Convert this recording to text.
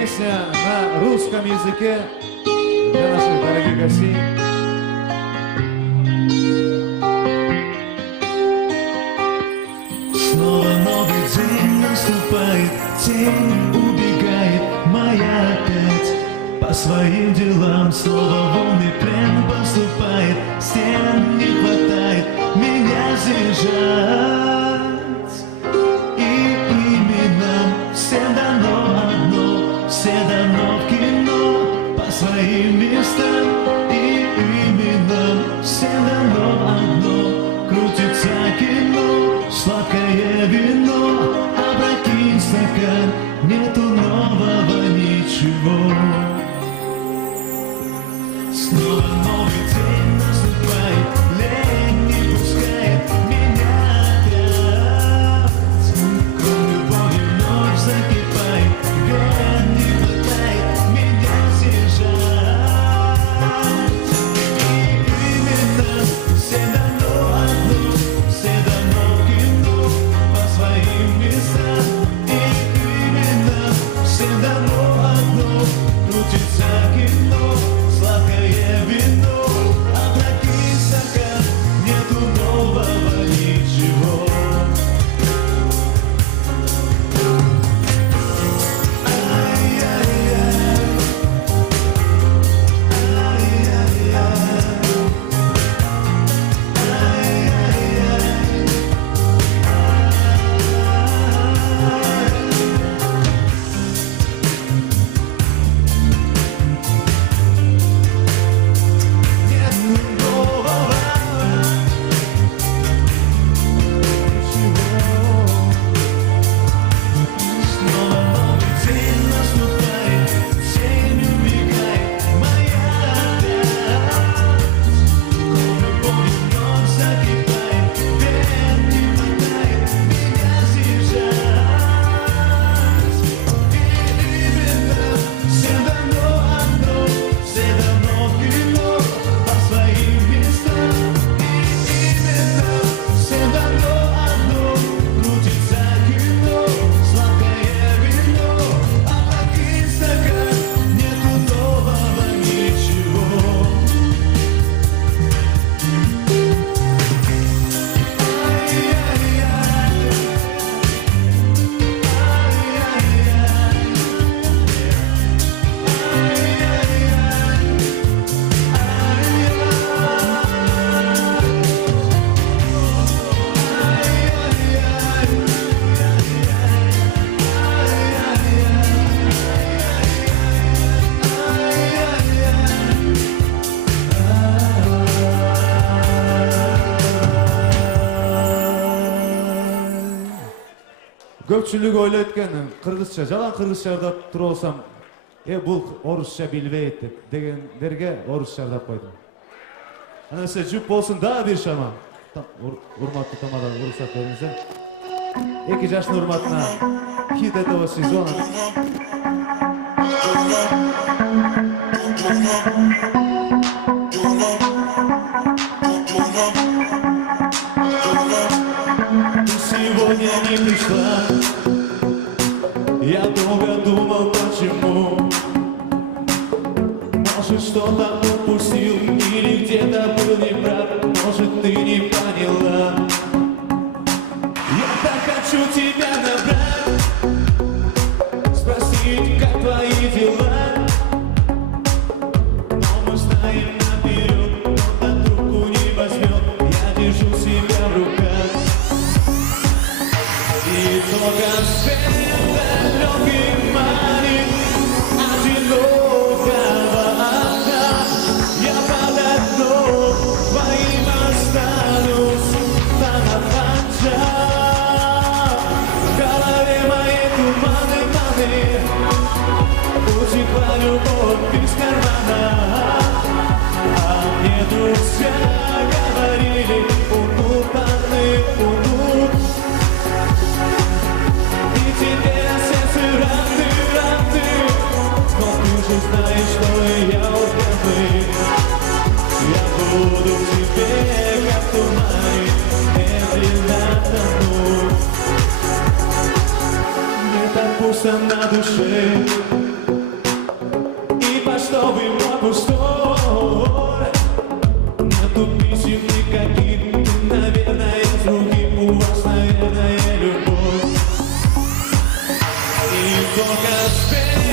песня на русском языке для наших дорогих гостей. Снова новый день наступает, тень убегает моя опять по своим делам. Снова волны плен поступает, стен не хватает меня заряжать. И именам всем дано одно, все дано в кино по своим местам. И именам всем дано одно, крутится кино, сладкое вино, опрокинь стакан, нету нового ничего. Снова новый день наступает, лень не пускает меня опять. Кровь любовью ночь закипает, вен не хватает меня заряжать. И именно все дано одно, все дано в кино по своим местам. И именно все дано одно, крутится кино, сладкое вино, опрокинь стакан, нету нового ничего. Көпчүлүк ойлойт экен, кыргызча, жалаң кыргызча ырдап туруп алсам, бул орусча билбейт деп, дегендерге орусча ырдап койдум. Анан эсе жүк болсун дагы бир шама. Урматтуу тамадан уруксат бериңиздер. 2 жаштын урматына хит этого сезона. Сегодня не пришла, я долго думал, почему. Может, что-то упустил, или где-то был неправ, может, ты не поняла. Я так хочу тебя набрать, спросить, как твои дела. Но мы знаем наперед, кто-то трубку не возьмет, я держу себя в руках. И только света легкий манит одинокого окна. Я под окном твоим останусь на ночах. В голове моей туманы, утекла любовь из кармана. А мне друзья говорили, укутаны, теперь на сердце раны, но ты же знаешь, что я упрямый. Я буду в тебе, как тумане, медленно тону. Мне так пусто на душе, почтовый мой пустой. Нету писем никаких, ты, наверное, с другим. У вас, наверное, любовь. И только спей.